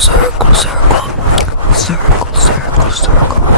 circle, circle, circle, circle, circle.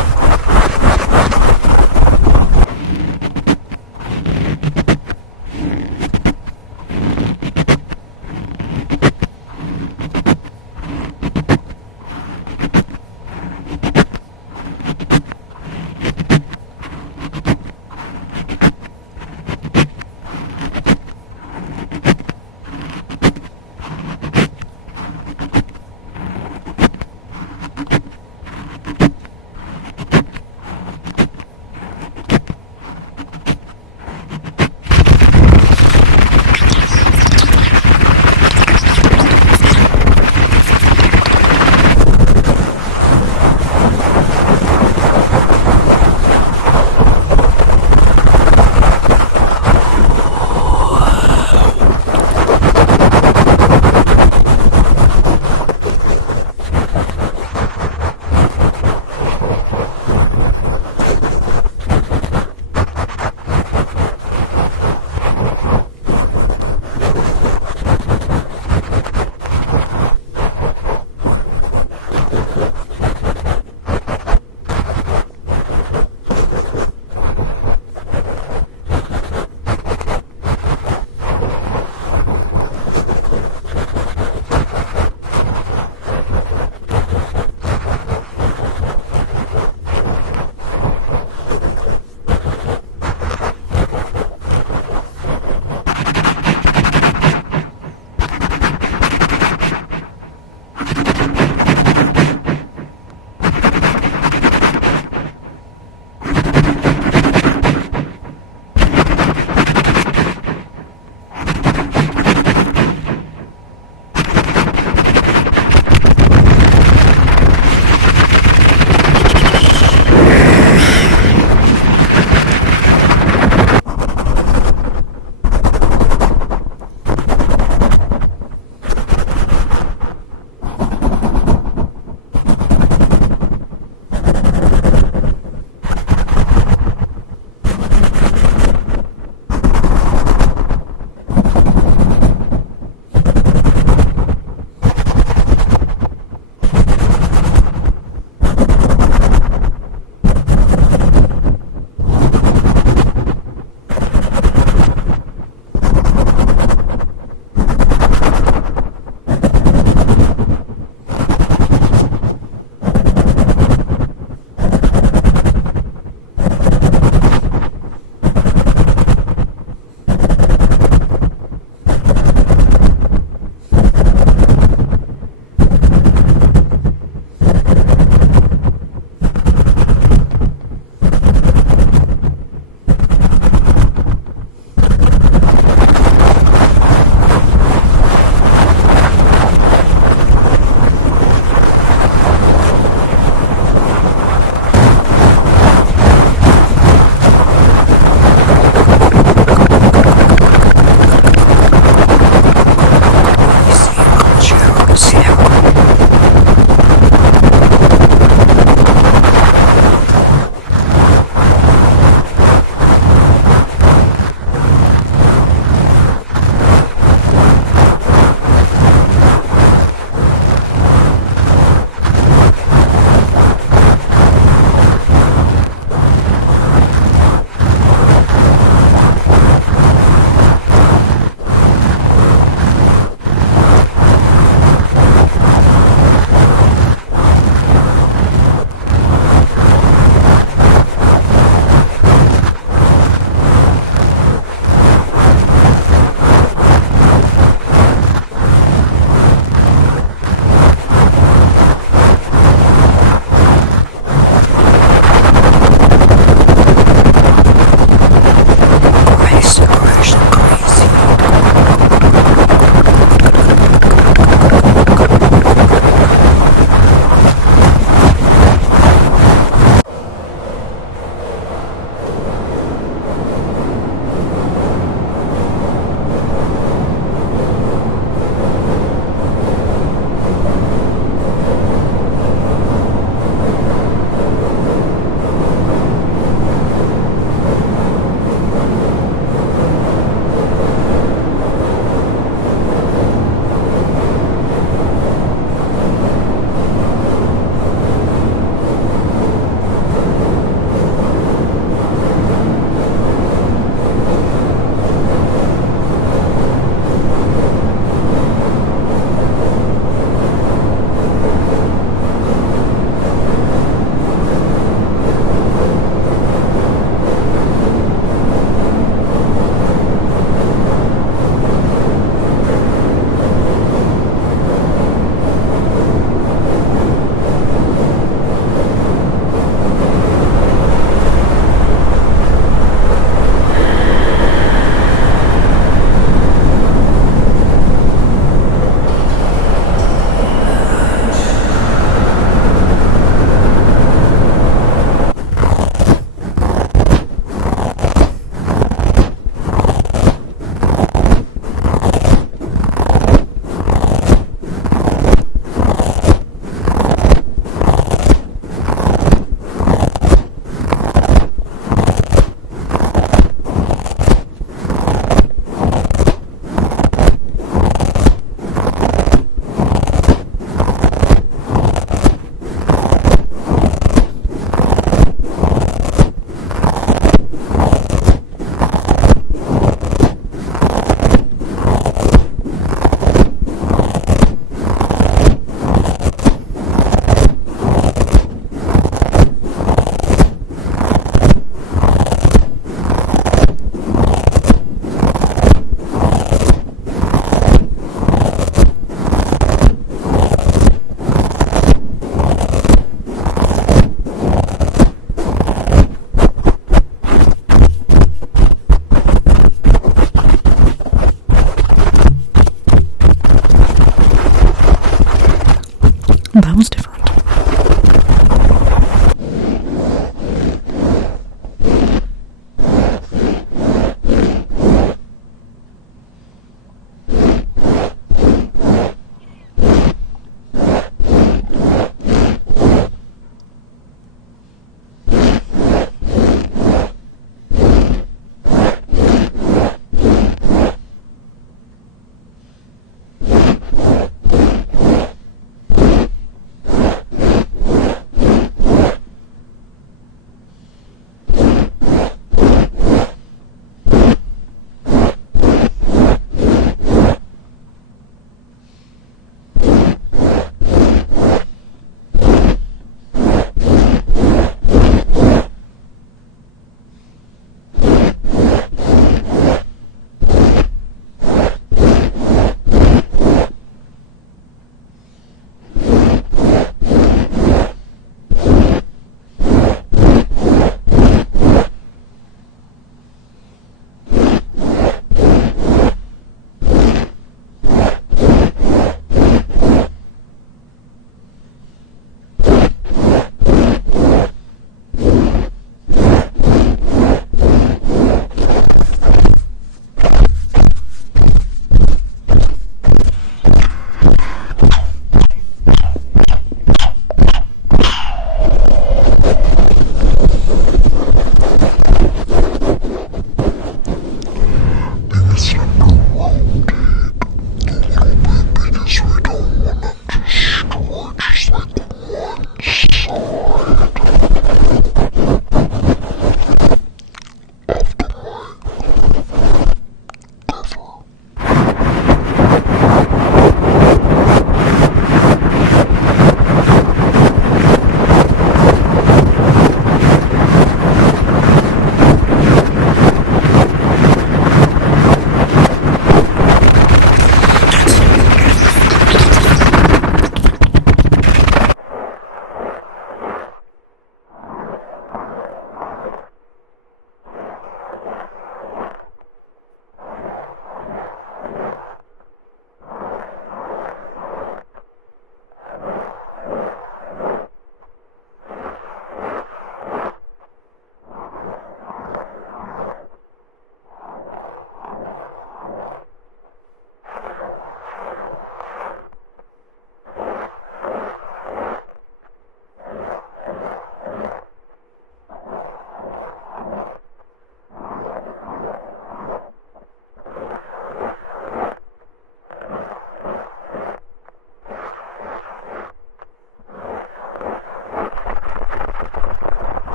That was different.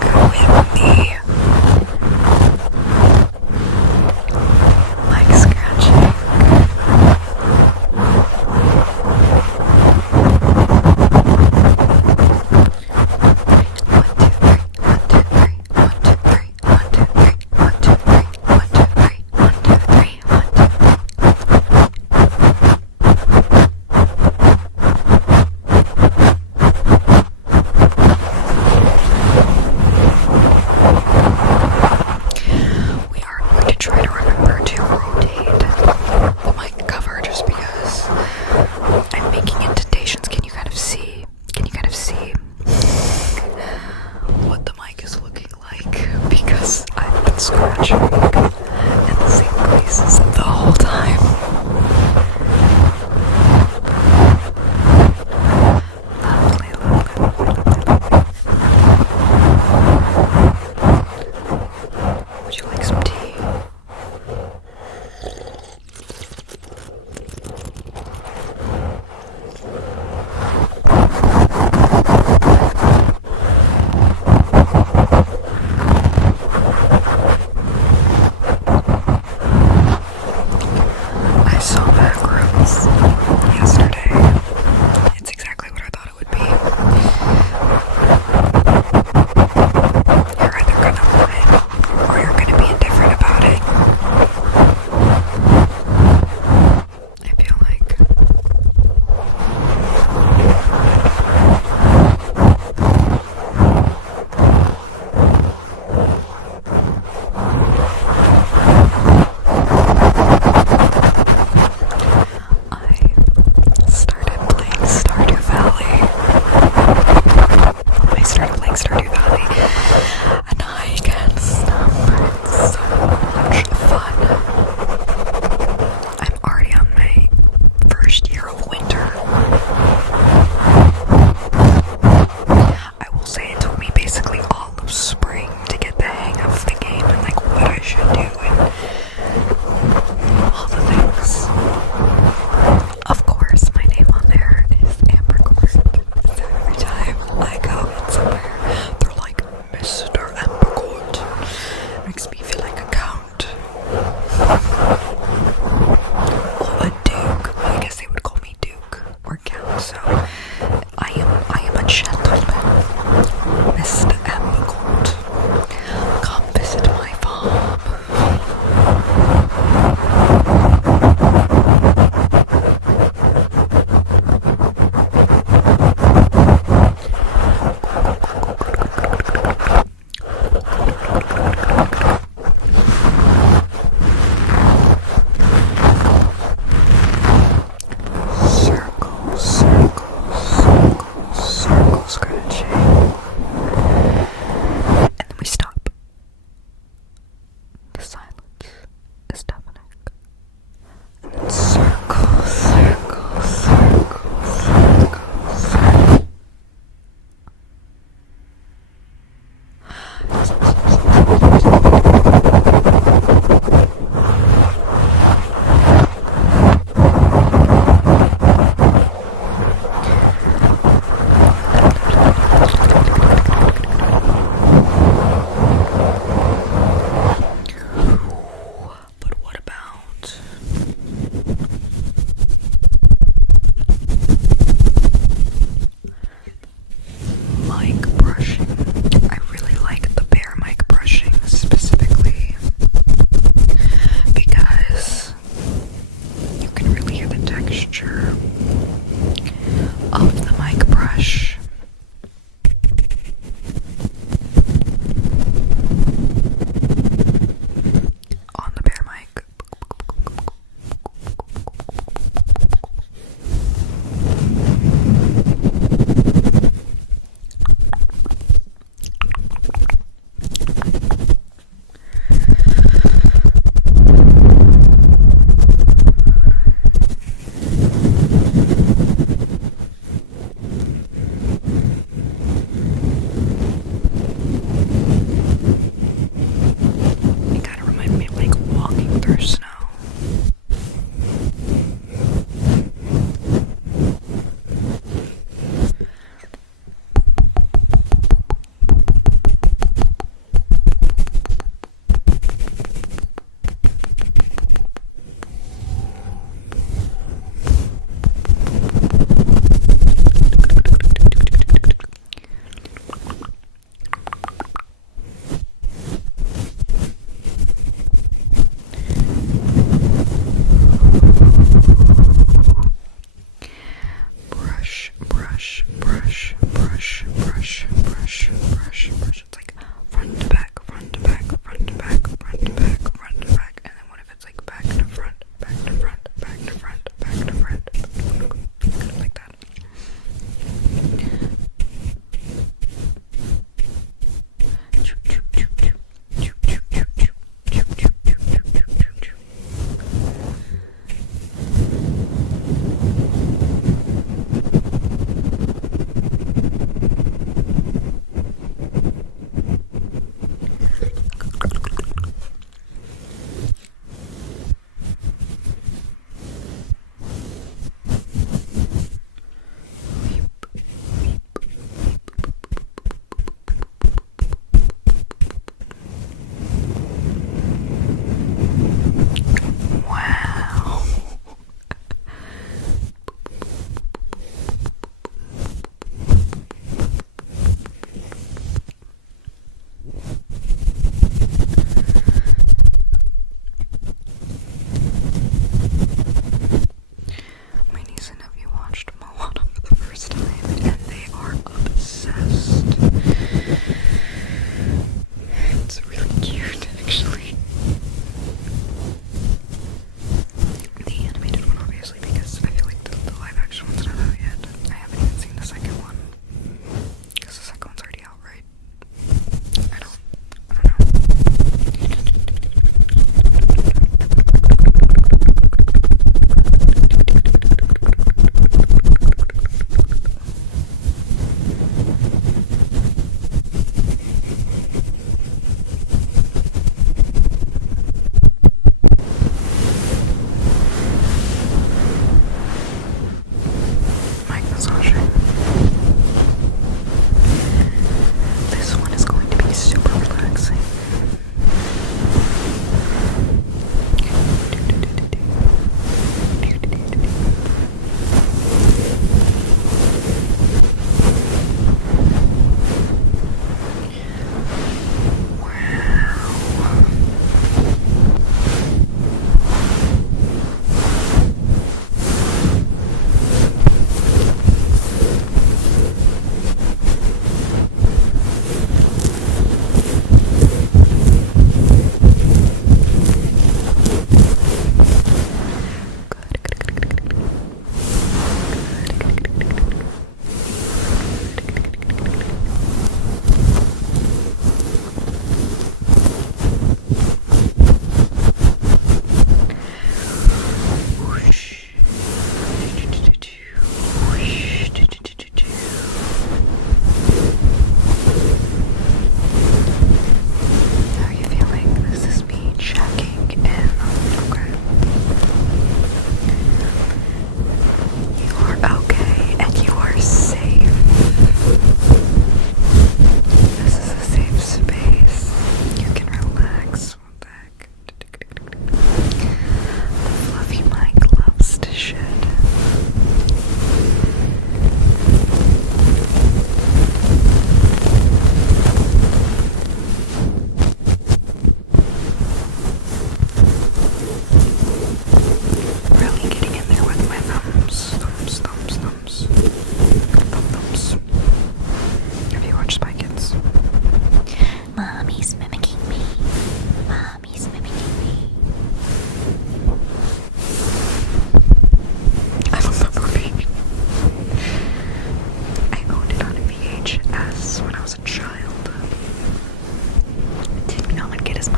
go with me. Like scratching.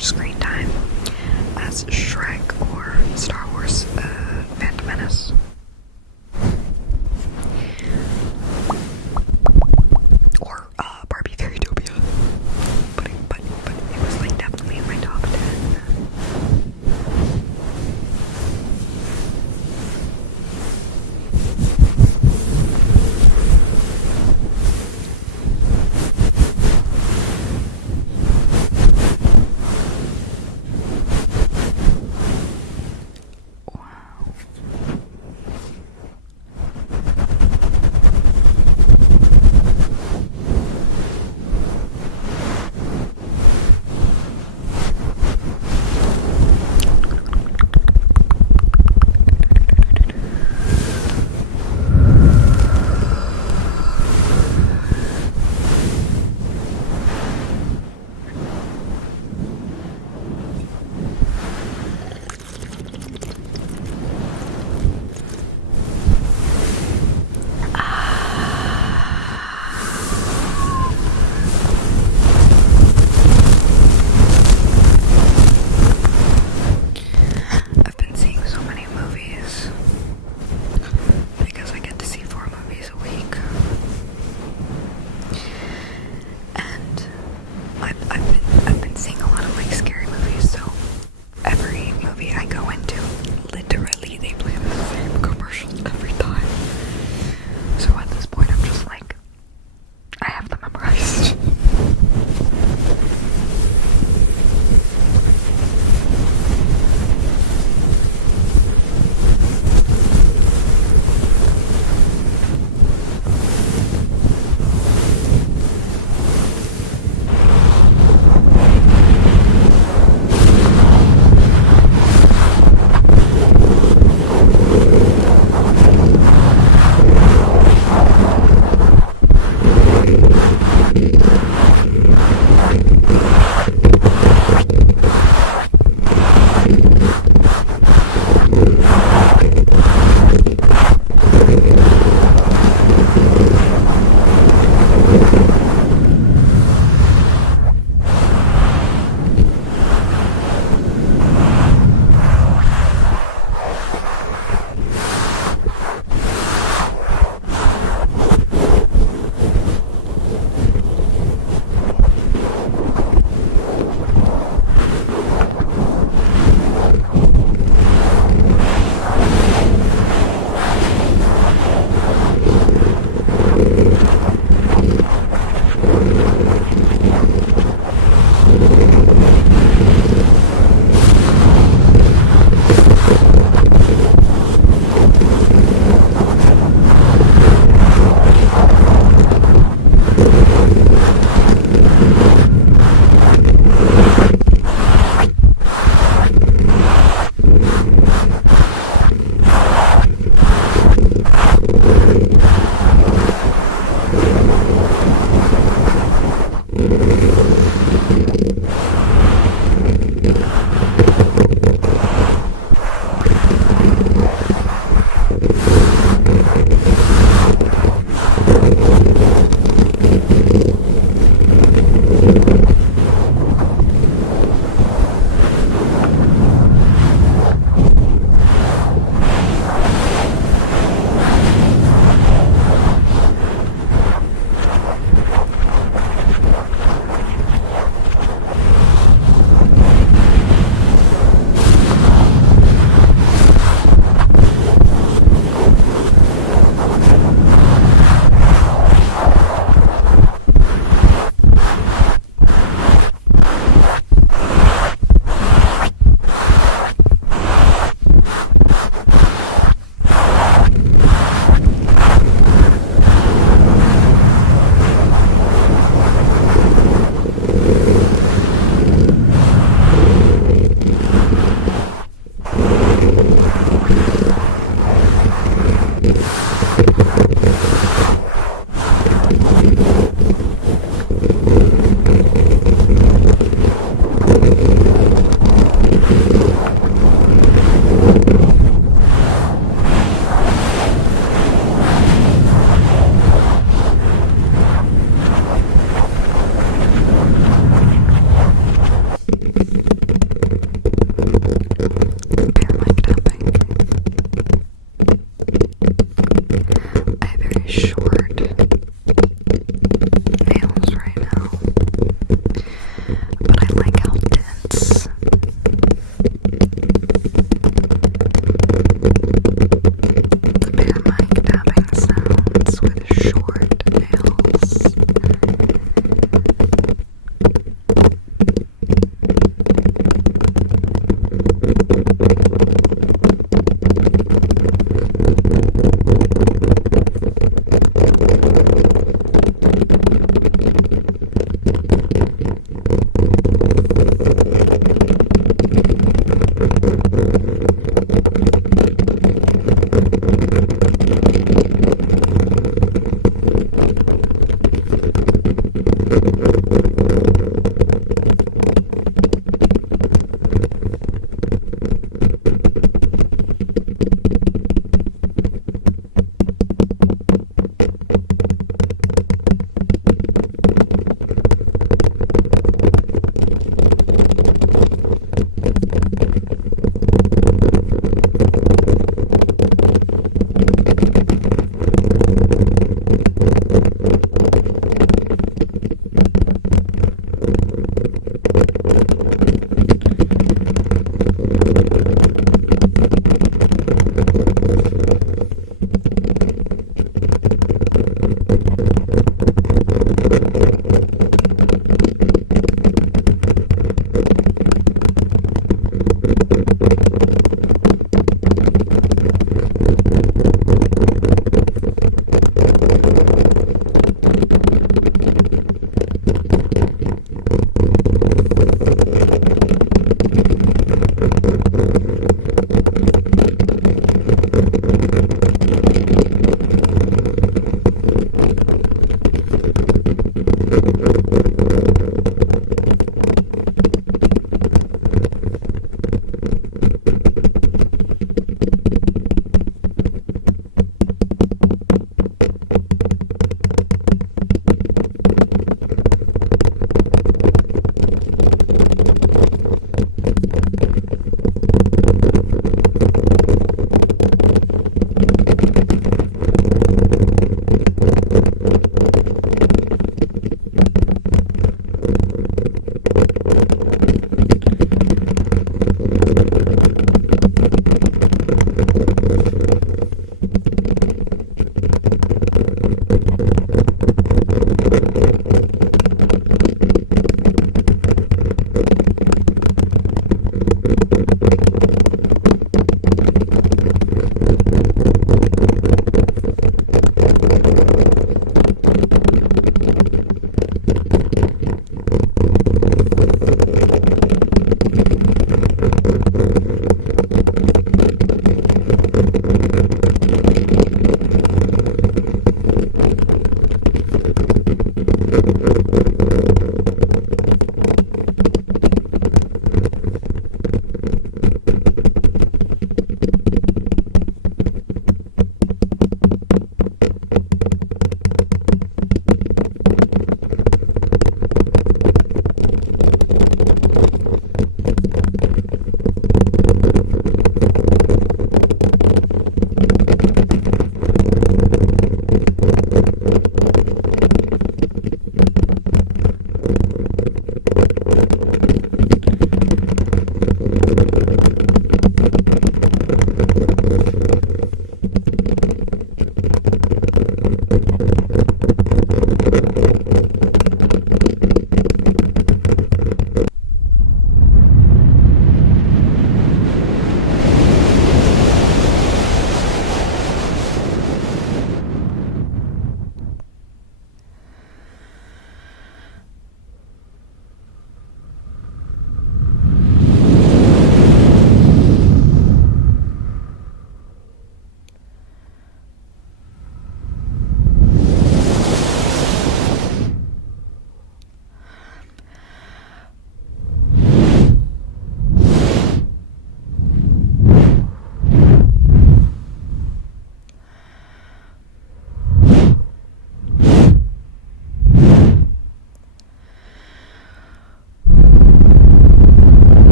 much screen time as Shrek or Star Wars Phantom Menace. Or Barbie Fairytopia. But it was like definitely in my top 10. I've been seeing so many movies because I get to see 4 movies a week, and I've been seeing a lot of like scary movies. So every movie I go into, literally they play the same commercials every time. So at this point, I'm just like, I have them memorized.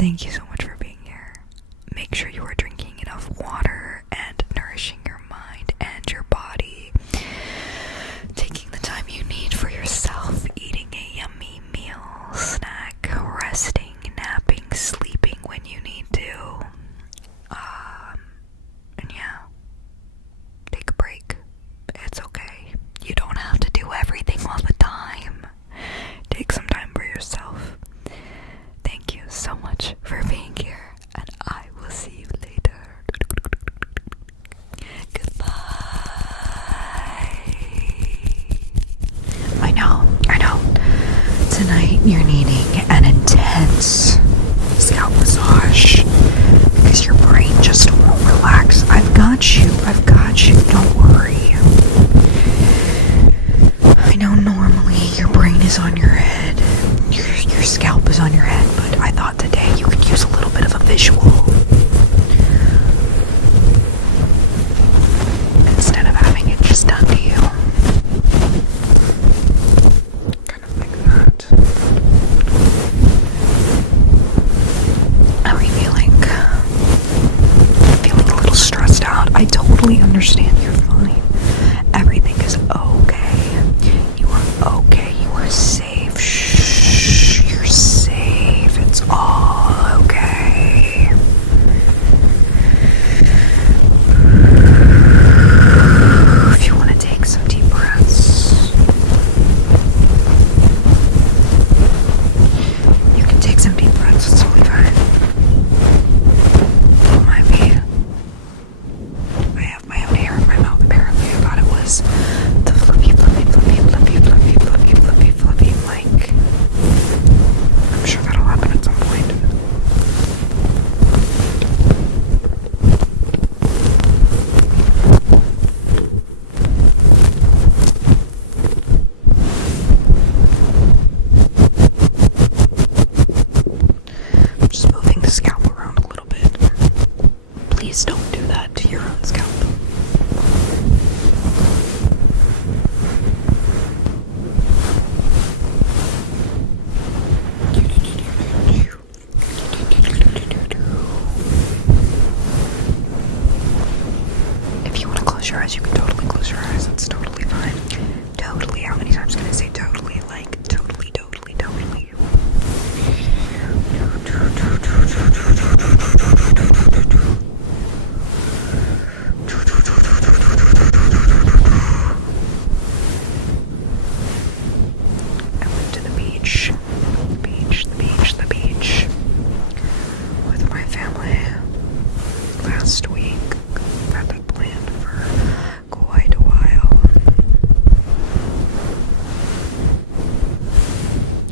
thank you so much for being here. Make sure you are drinking enough water and nourishing your mind and your body. Taking the time you need for yourself, eating a yummy meal, snack, resting, napping, sleeping when you need to. And yeah, take a break. It's okay. You don't have to do everything all the time. Take some time for yourself. Thank you so much for being here, and I will see you later. Goodbye. I know. Tonight you're needing an intense scalp massage because your brain just won't relax. I've got you, don't worry. I know normally your brain is on your head, your scalp is on your head, but I thought today you could use a little bit of a visual. Instead of having it just done to you. Kind of like that. How are you feeling? Feeling a little stressed out? I totally understand. You're fine. Everything is okay. You are okay. You are safe. Shh. You're safe. It's all okay. If you want to take some deep breaths, you can take some deep breaths. It's totally fine. Don't mind me. I have my own hair in my mouth, apparently. I thought it was the fluffy mic. I'm sure that'll happen at some point. I'm just moving the scalp around a little bit. Please don't do that to your own scalp. If you want to close your eyes, you can totally close your eyes. It's totally fine. Totally. How many times can I say totally? Like, totally. I went to the beach. The beach. With my family last week. Had that planned for quite a while.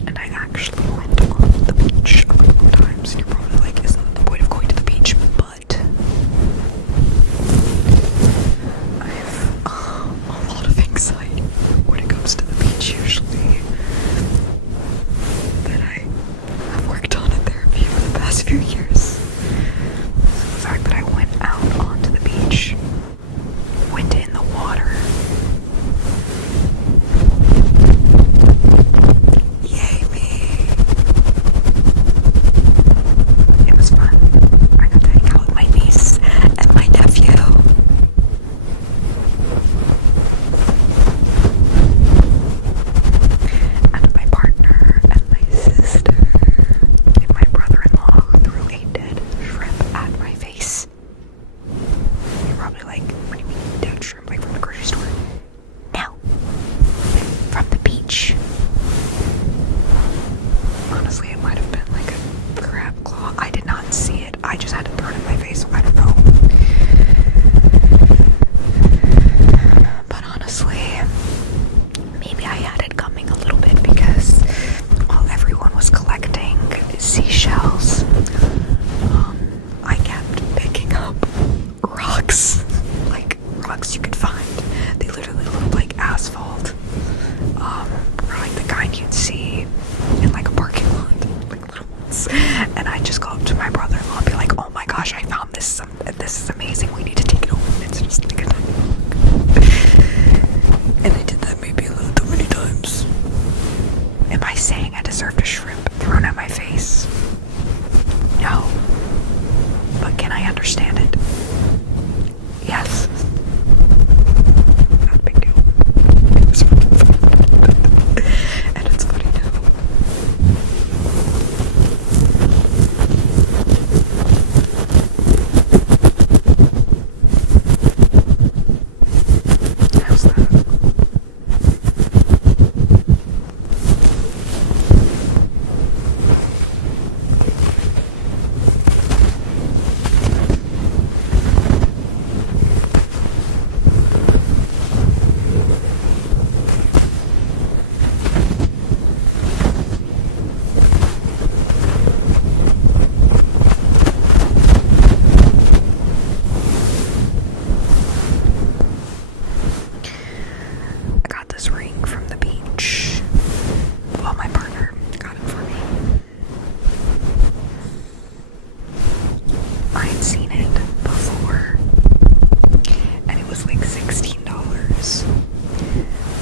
And I actually went on the beach a couple of times. And you're probably like, isn't that the point of going to the beach? But I have a lot of anxiety when it comes to the beach usually. That I have worked on in therapy for the past few years. So the fact that I went out onto the beach, went in the water. Yay me. It was fun. I got to hang out with my niece and my nephew. And my partner and my sister. And my brother-in-law who threw a dead shrimp at my face. You're probably like, what do you mean dead shrimp? Like from the grocery store? No. From the beach. Honestly, it might have been like a crab claw. I did not see it. I just had it thrown in my face, so I don't know. But honestly, maybe I had it coming a little bit because while everyone was collecting seashells, I kept picking up rocks. Like rocks you could find. They literally looked like asphalt. Or like the kind you'd see in like a parking lot. Like little ones. And I just go up to my brother-in-law and be like, oh my gosh, I found this. This is amazing. We need to take it home. And it's just like a tiny rock. And I did that maybe a little too many times. Am I saying I deserved a shrimp thrown at my face? No. No. But can I understand it? Yes. Not a big deal. It's funny. And it's funny now. How's that? I got this ring from the beach. Well, my partner got it for me. I had seen it before, and it was like $16.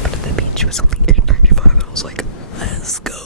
But at the beach it was only $8.95, and I was like, let's go.